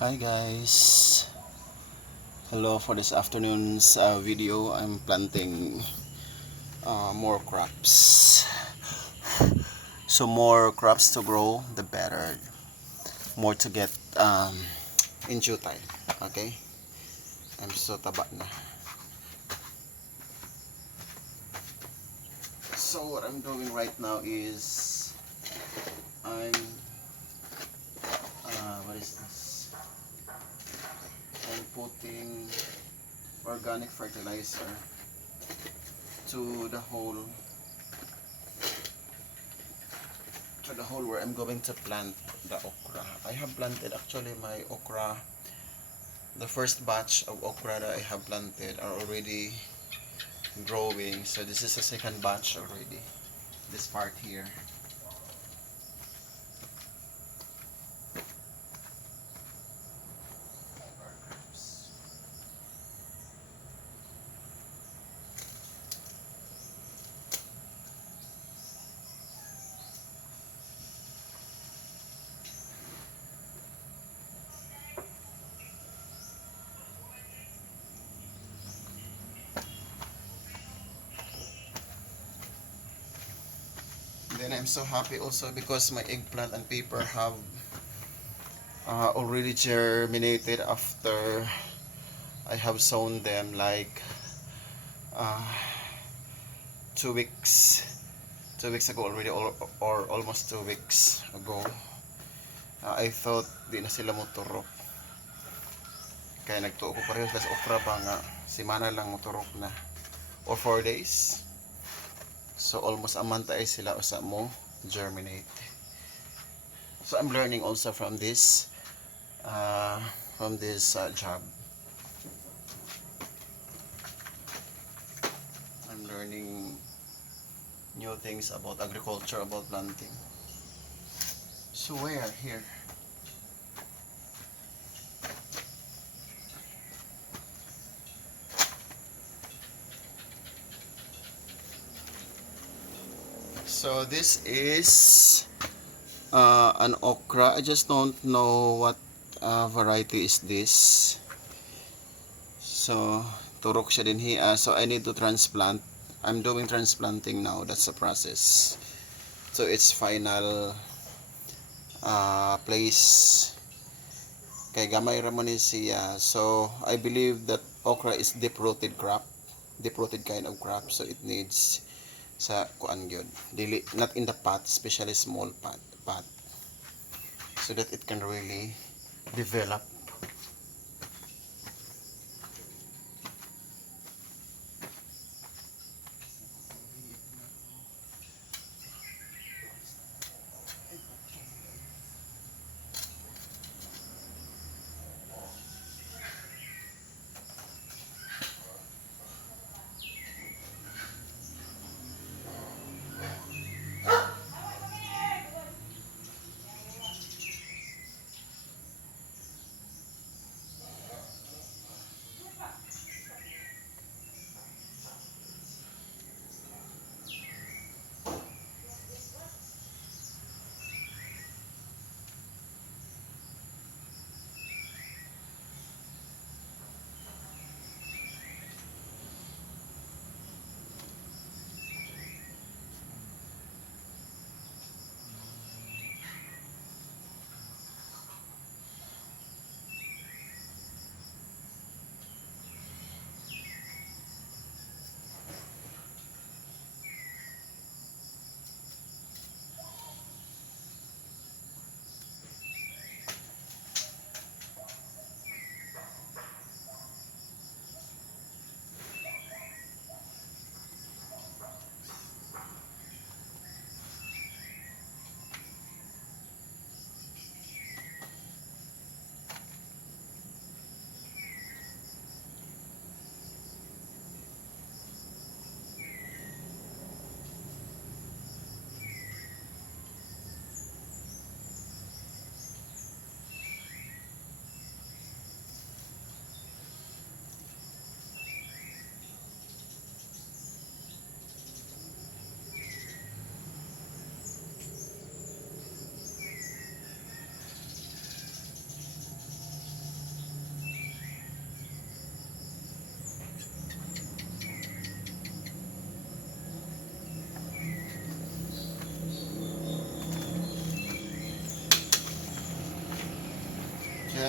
Hi guys, hello. For this afternoon's video, I'm planting more crops. So more crops to grow, the better. More to get in due time. Okay, I'm so taba na. So what I'm doing right now is I'm what is this? I'm putting organic fertilizer to the hole where I'm going to plant the okra. I have planted actually my okra. The first batch of okra that I have planted are already growing. So this is the second batch already. This part here. Then I'm so happy also because my eggplant and pepper have already germinated after I have sown them like uh, 2 weeks. 2 weeks ago already, or almost 2 weeks ago. I thought di na sila moturok. Kaya nagtuo ko pareho sa okra ba nga simana lang moturok na or 4 days. So almost a month ay sila usa mo germinate. So I'm learning also from this job. I'm learning new things about agriculture, about planting. So where? Here. So this is an okra. I just don't know what variety is this. So turok siya din hiya. So I need to transplant. I'm doing transplanting now. That's the process. So it's final place. Kay gamay ra man ni siya. So I believe that okra is deep-rooted crop. Deep-rooted kind of crop. So it needs sa kuan gyud. Dili not in the pot, especially small pot. So that it can really develop.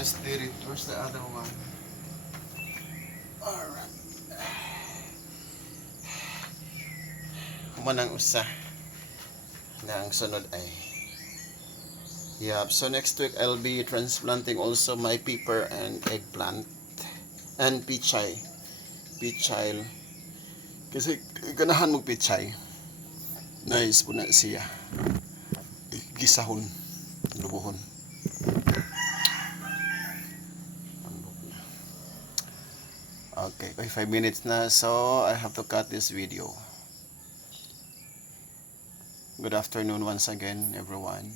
Just did it. Where's the other one? Alright. Human ang usa. Na ang sunod ay. Yep. So next week I'll be transplanting also my pepper and eggplant. And pichay. Pichay. Kasi ganahan mo pichay. Nice po na siya. Gisahon. Lubuhon. Okay, 5 minutes na. So, I have to cut this video. Good afternoon once again, everyone.